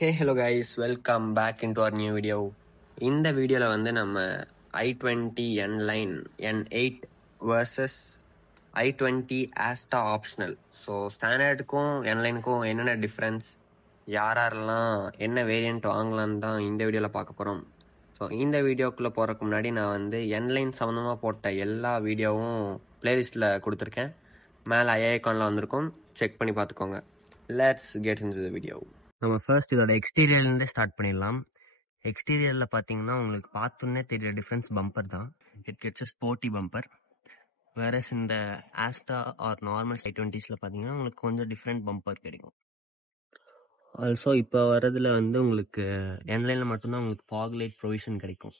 Hey hello guys, welcome back into our new video. இந்த வீடியோவில் வந்து நம்ம i20 N-Line N8 vs i20 Asta optional. So ஸ்டாண்டர்டுக்கும் N-Lineக்கும் என்னென்ன டிஃப்ரென்ஸ், யாரெல்லாம் என்ன வேரியண்ட் வாங்கலான்னு தான் இந்த வீடியோவில் பார்க்க போகிறோம். ஸோ இந்த வீடியோக்குள்ளே போகிறதுக்கு முன்னாடி நான் வந்து N-Line சம்மந்தமாக போட்ட எல்லா வீடியோவும் பிளேலிஸ்ட்டில் கொடுத்துருக்கேன். மேலே ஐகானில் வந்திருக்கும், செக் பண்ணி பார்த்துக்கோங்க. Let's get into the video. நம்ம ஃபர்ஸ்ட் இதோட எக்ஸ்டீரியர்லேருந்தே ஸ்டார்ட் பண்ணிடலாம். எக்ஸ்டீரியரில் பார்த்தீங்கன்னா உங்களுக்கு பார்த்தோன்னே தெரியற டிஃப்ரென்ஸ் பம்பர் தான். It gets a sporty bumper. Whereas இந்த ஆஸ்டா ஆர் நார்மல் i20ஸில் பார்த்தீங்கன்னா உங்களுக்கு கொஞ்சம் டிஃப்ரெண்ட் பம்பர் கிடைக்கும். ஆல்சோ இப்போ வரதில் வந்து உங்களுக்கு N-Lineல மட்டும்தான் உங்களுக்கு ஃபாக் லைட் ப்ரொவிஷன் கிடைக்கும்.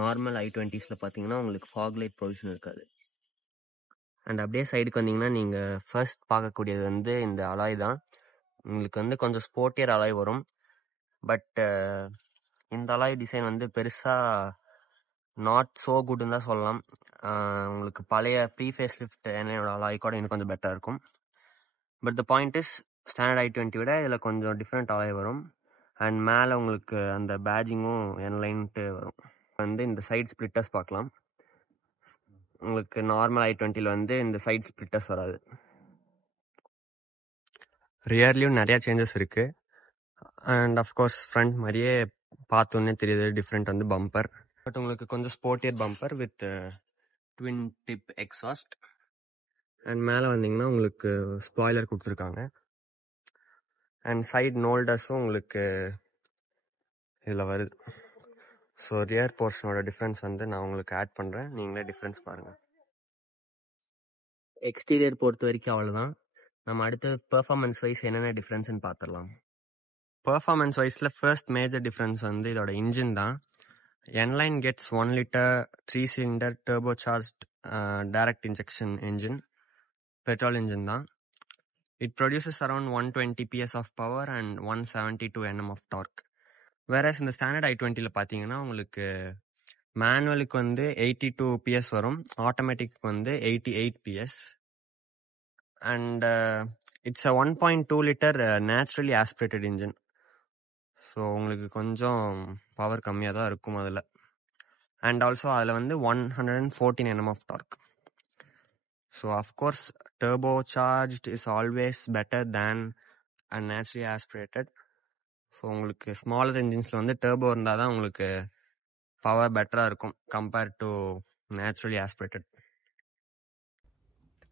நார்மல் i20ஸில் பார்த்தீங்கன்னா உங்களுக்கு ஃபாக் லைட் ப்ரொவிஷன் இருக்காது. அண்ட் அப்படியே சைடுக்கு வந்தீங்கன்னா நீங்கள் ஃபர்ஸ்ட் பார்க்கக்கூடியது வந்து இந்த அலாய் தான். உங்களுக்கு வந்து கொஞ்சம் ஸ்போர்ட்டியர் அலாய் வரும். பட் இந்த அலாய் டிசைன் வந்து பெருசாக நாட் ஸோ குட்னு தான் சொல்லலாம். உங்களுக்கு பழைய ப்ரீஃபேஸ் லிஃப்ட் என்னோட அலாய் கூட இன்னும் கொஞ்சம் பெட்டராக இருக்கும். But the point is standard i20 விட இதில் கொஞ்சம் டிஃப்ரெண்ட் அலாய் வரும். அண்ட் மேலே உங்களுக்கு அந்த பேட்ஜிங்கும் N-Lineட்டு வரும். வந்து இந்த சைட் ஸ்ப்ளிட்டர்ஸ் பார்க்கலாம். உங்களுக்கு நார்மல் i20ல வந்து இந்த சைட் ஸ்ப்ளிட்டர்ஸ் வராது. ரியர்லேயும் நிறையா சேஞ்சஸ் இருக்குது. அண்ட் அஃப்கோர்ஸ் ஃப்ரண்ட் மாதிரியே பார்த்தோன்னே தெரியுது டிஃப்ரெண்ட் வந்து பம்பர். பட் உங்களுக்கு கொஞ்சம் sportier bumper with twin tip exhaust. And மேலே வந்தீங்கன்னா உங்களுக்கு ஸ்பாய்லர் கொடுத்துருக்காங்க. அண்ட் சைட் நோல்டர்ஸும் உங்களுக்கு இதில் வருது. ஸோ ரியர் போர்ஷனோட டிஃப்ரென்ஸ் வந்து நான் உங்களுக்கு ஆட் பண்ணுறேன், நீங்களே டிஃப்ரென்ஸ் பாருங்கள். எக்ஸ்டீரியர் பொறுத்த வரைக்கும் அவ்வளோதான். நம்ம அடுத்து பெர்ஃபார்மன்ஸ் வைஸ் என்னென்ன டிஃப்ரென்ஸ்னு பார்த்துடலாம். பெர்ஃபார்மன்ஸ் வைஸில் ஃபர்ஸ்ட் மேஜர் டிஃப்ரென்ஸ் வந்து இதோட இன்ஜின் தான். N-Line gets 1 liter 3-cylinder turbocharged direct injection engine, petrol engine தான். It produces around 120 PS of power and 172 Nm of torque. Whereas இந்த ஸ்டாண்டர்ட் i20ல பார்த்தீங்கன்னா உங்களுக்கு மேனுவலுக்கு வந்து 82 PS வரும், ஆட்டோமேட்டிக் வந்து 88 PS. And it's a 1.2 liter naturally aspirated engine. So உங்களுக்கு கொஞ்சம் power கம்மியாக தான் இருக்கும் அதில். அண்ட் ஆல்சோ அதில் வந்து 114 Nm of torque. So of course turbo charged is always better than and naturally aspirated. So உங்களுக்கு ஸ்மாலர் இன்ஜின்ஸில் வந்து டர்போ இருந்தால் தான் உங்களுக்கு பவர் பெட்டராக இருக்கும் compared to naturally aspirated.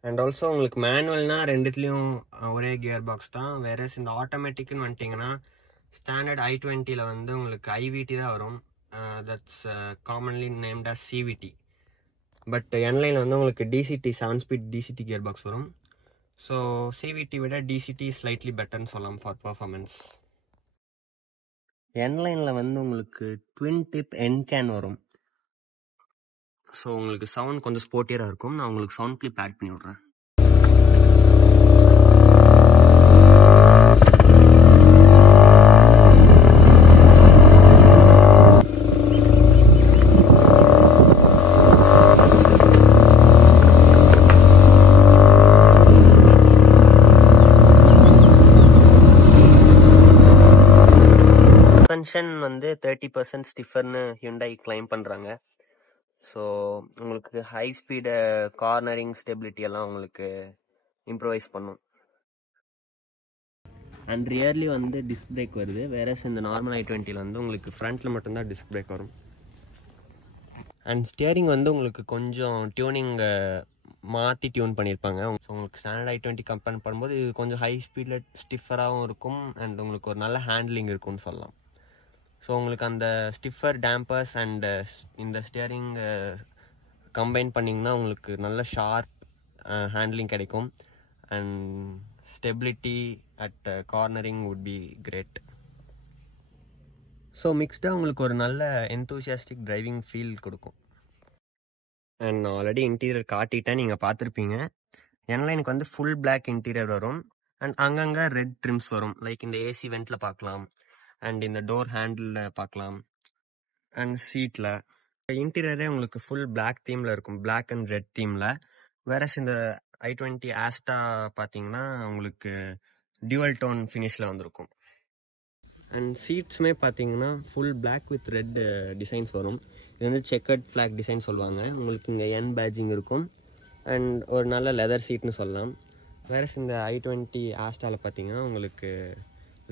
And also உங்களுக்கு மேனுவல்னா ரெண்டுத்துலேயும் ஒரே கியர் பாக்ஸ் தான். வேற இந்த ஆட்டோமேட்டிக்னு வந்துட்டிங்கன்னா ஸ்டாண்டர்ட் i20ல வந்து உங்களுக்கு IVT தான் வரும். That's commonly named as CVT. But N-Line வந்து உங்களுக்கு DCT 7 speed DCT gear box வரும். ஸோ CVT விட DCT ஸ்லைட்லி பெட்டர்னு சொல்லலாம் ஃபார் பர்ஃபார்மன்ஸ். N-Lineல வந்து உங்களுக்கு ட்வின் டிப் N-CAN வரும். ஸோ உங்களுக்கு சவுண்ட் கொஞ்சம் ஸ்போர்ட்டியராக இருக்கும். நான் உங்களுக்கு சவுண்ட் கிளிப் ஆட் பண்ணி விட்றேன். சஸ்பென்ஷன் வந்து 30% ஸ்டிஃபர்னு Hyundai கிளைம் பண்ணுறாங்க. ஸோ உங்களுக்கு ஹை ஸ்பீடு கார்னரிங் ஸ்டெபிலிட்டி எல்லாம் உங்களுக்கு இம்ப்ரூவைஸ் பண்ணும். அண்ட் ரியர்லி வந்து டிஸ்க் பிரேக் வருது. வேற இந்த நார்மல் i20ல வந்து உங்களுக்கு ஃப்ரண்ட்டில் மட்டும்தான் டிஸ்க் பிரேக் வரும். அண்ட் ஸ்டியரிங் வந்து உங்களுக்கு கொஞ்சம் டியூனிங் மாற்றி டியூன் பண்ணியிருப்பாங்க. உங்களுக்கு ஸ்டாண்டர்ட் i20 கம்பேர் பண்ணும்போது இது கொஞ்சம் ஹை ஸ்பீடில் ஸ்டிஃபராகவும் இருக்கும். அண்ட் உங்களுக்கு ஒரு நல்ல ஹேண்ட்லிங் இருக்கும்னு சொல்லலாம். ஸோ உங்களுக்கு அந்த ஸ்டிஃபர் டேம்பர்ஸ் அண்ட் இந்த ஸ்டியரிங் கம்பைன் பண்ணிங்கன்னா உங்களுக்கு நல்ல ஷார்ப் ஹேண்ட்லிங் கிடைக்கும். And stability at cornering would be great. So மிக்ஸ்டாக உங்களுக்கு ஒரு நல்ல என்தூசியாஸ்டிக் டிரைவிங் ஃபீல் கொடுக்கும். அண்ட் நான் ஆல்ரெடி இன்டீரியர் காட்டிட்டேன், நீங்கள் பார்த்துருப்பீங்க. N-Lineக்கு வந்து ஃபுல் பிளாக் இன்டீரியர் வரும். அண்ட் அங்கங்கே ரெட் ட்ரிம்ஸ் வரும். லைக் இந்த ஏசி வெண்ட்டில் பார்க்கலாம், அண்ட் இந்த டோர் ஹேண்டில் பார்க்கலாம், அண்ட் சீட்டில். இன்டீரியரே உங்களுக்கு ஃபுல் பிளாக் தீமில் இருக்கும், பிளாக் அண்ட் ரெட் தீமில். வேற இந்த i20 ஆஸ்டா பார்த்தீங்கன்னா உங்களுக்கு டியூவல் டோன் ஃபினிஷில் வந்திருக்கும். அண்ட் சீட்ஸுமே பார்த்தீங்கன்னா full black with red designs வரும். இது வந்து செக்கர்ட் ஃப்ளாக் டிசைன் சொல்லுவாங்க. உங்களுக்கு இங்கே என் பேட்ஜிங் இருக்கும் அண்ட் ஒரு நல்ல லெதர் சீட்னு சொல்லலாம். வேறு இந்த i20 ஆஸ்டாவில் பார்த்தீங்கன்னா உங்களுக்கு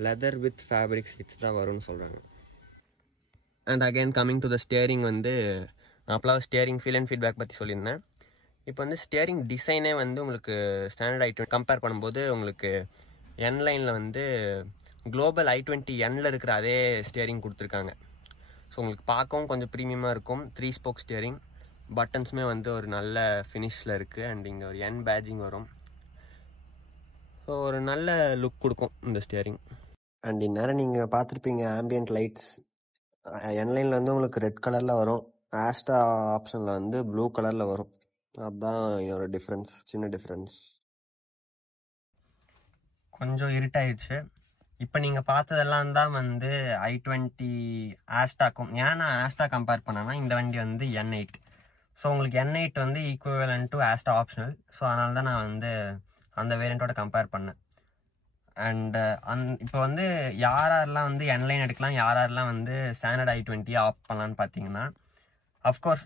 லெதர் வித் ஃபேப்ரிக் சீட்ஸ் தான் வரும்னு சொல்கிறாங்க. And again coming to the steering வந்து நான் அப்போலாம் ஸ்டியரிங் ஃபீல் அண்ட் ஃபீட்பேக் பற்றி சொல்லியிருந்தேன். இப்போ வந்து ஸ்டியரிங் டிசைனே வந்து உங்களுக்கு ஸ்டாண்டர்ட் i20 கம்பேர் பண்ணும்போது உங்களுக்கு என் லைனில் வந்து குளோபல் i20Nல இருக்கிற அதே ஸ்டியரிங் கொடுத்துருக்காங்க. ஸோ உங்களுக்கு பார்க்கவும் கொஞ்சம் ப்ரீமியமாக இருக்கும். 3 ஸ்போக் ஸ்டியரிங், பட்டன்ஸுமே வந்து ஒரு நல்ல ஃபினிஷில் இருக்குது அண்ட் இங்கே ஒரு என் பேட்ஜிங் வரும். ஸோ ஒரு நல்ல லுக் கொடுக்கும் இந்த ஸ்டியரிங். அண்ட் இந்நேரம் நீங்கள் பார்த்துருப்பீங்க ஆம்பியன்ட் லைட்ஸ் என்லைனில் வந்து உங்களுக்கு ரெட் கலரில் வரும், ஆஸ்டா ஆப்ஷனில் வந்து ப்ளூ கலரில் வரும். அதுதான் என்னோட டிஃப்ரென்ஸ், சின்ன டிஃப்ரென்ஸ். கொஞ்சம் இருட்டாயிடுச்சு. இப்போ நீங்கள் பார்த்ததெல்லாம் தான் வந்து i20 ஆஸ்டாக்கும். ஏன் நான் ஆஸ்டா கம்பேர் பண்ணேன்னா இந்த வண்டி வந்து N8. ஸோ உங்களுக்கு N8 வந்து equivalent to Asta optional. So அதனால தான் நான் வந்து அந்த வேரியண்ட்டோட கம்பேர் பண்ணேன். அண்டு இப்போ வந்து யாரெல்லாம் வந்து என்லைன் எடுக்கலாம், யாரெல்லாம் வந்து ஸ்டாண்டர்ட் i20 ஆப் பண்ணலான்னு பார்த்தீங்கன்னா, அஃப்கோர்ஸ்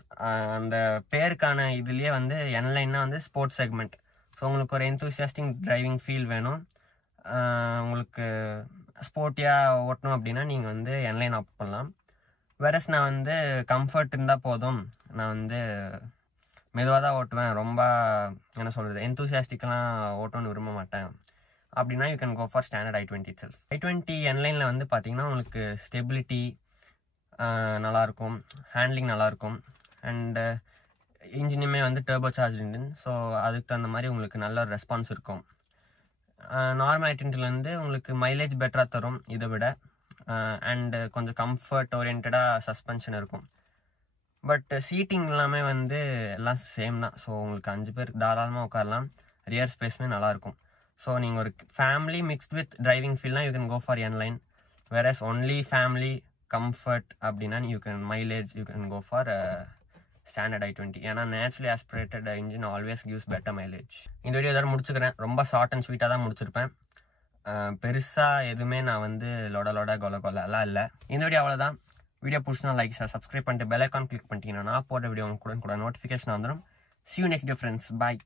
அந்த பேருக்கான இதுலேயே வந்து என்லைன்னா வந்து ஸ்போர்ட்ஸ் செக்மெண்ட். ஸோ உங்களுக்கு ஒரு என்தூசியாஸ்டிக் டிரைவிங் ஃபீல் வேணும், உங்களுக்கு ஸ்போர்ட்டியாக ஓட்டணும் அப்படின்னா நீங்கள் வந்து என்லைன் ஆப் பண்ணலாம். வேறஸ் நான் வந்து கம்ஃபர்ட் இருந்தால் போதும், நான் வந்து மெதுவாக தான் ஓட்டுவேன், ரொம்ப என்ன சொல்கிறது என்தூசியாஸ்டிக்கெலாம் ஓட்டணும்னு விரும்ப மாட்டேன் அப்படின்னா you can go for standard i20 itself. i20 என்லைனில் வந்து பார்த்தீங்கன்னா உங்களுக்கு ஸ்டெபிலிட்டி நல்லாயிருக்கும், ஹேண்ட்லிங் நல்லாயிருக்கும் அண்டு இன்ஜினுமே வந்து டர்போ சார்ஜ் இன்ஜின். ஸோ அதுக்கு தகுந்த மாதிரி உங்களுக்கு நல்ல ஒரு ரெஸ்பான்ஸ் இருக்கும். நார்மல் i20 உங்களுக்கு மைலேஜ் பெட்டராக தரும் இதை விட, அண்டு கொஞ்சம் கம்ஃபர்ட் ஓரியன்டாக சஸ்பென்ஷன் இருக்கும். பட் சீட்டிங் எல்லாமே வந்து எல்லாம் சேம் தான். ஸோ உங்களுக்கு 5 பேர் தாராளமாக உட்காரலாம், ரியர் ஸ்பேஸுமே நல்லாயிருக்கும். ஸோ நீங்கள் ஒரு ஃபேமிலி மிக்ஸ்ட் வித் டிரைவிங் ஃபீல்னா you can go for N Line. Whereas only family comfort அப்படின்னா you can mileage you can go for standard i20. ஏன்னா naturally aspirated engine always gives better mileage. இந்த video எதாவது முடிச்சுக்கிறேன். ரொம்ப short and ஸ்வீட்டாக தான் முடிச்சிருப்பேன். பெருசாக எதுவுமே நான் வந்து லொட கொலலாம் இல்லை. இந்த வீடியோ அவ்வளோதான். வீடியோ பிடிச்சினா லைக் சப்ஸ்கிரைப் பண்ணிட்டு பெல் ஐக்கான் கிளிக் பண்ணிட்டீங்கன்னா நான் போடுற வீடியோ கூட நோட்டிஃபிகேஷன் வந்துடும். See you next day friends. Bye.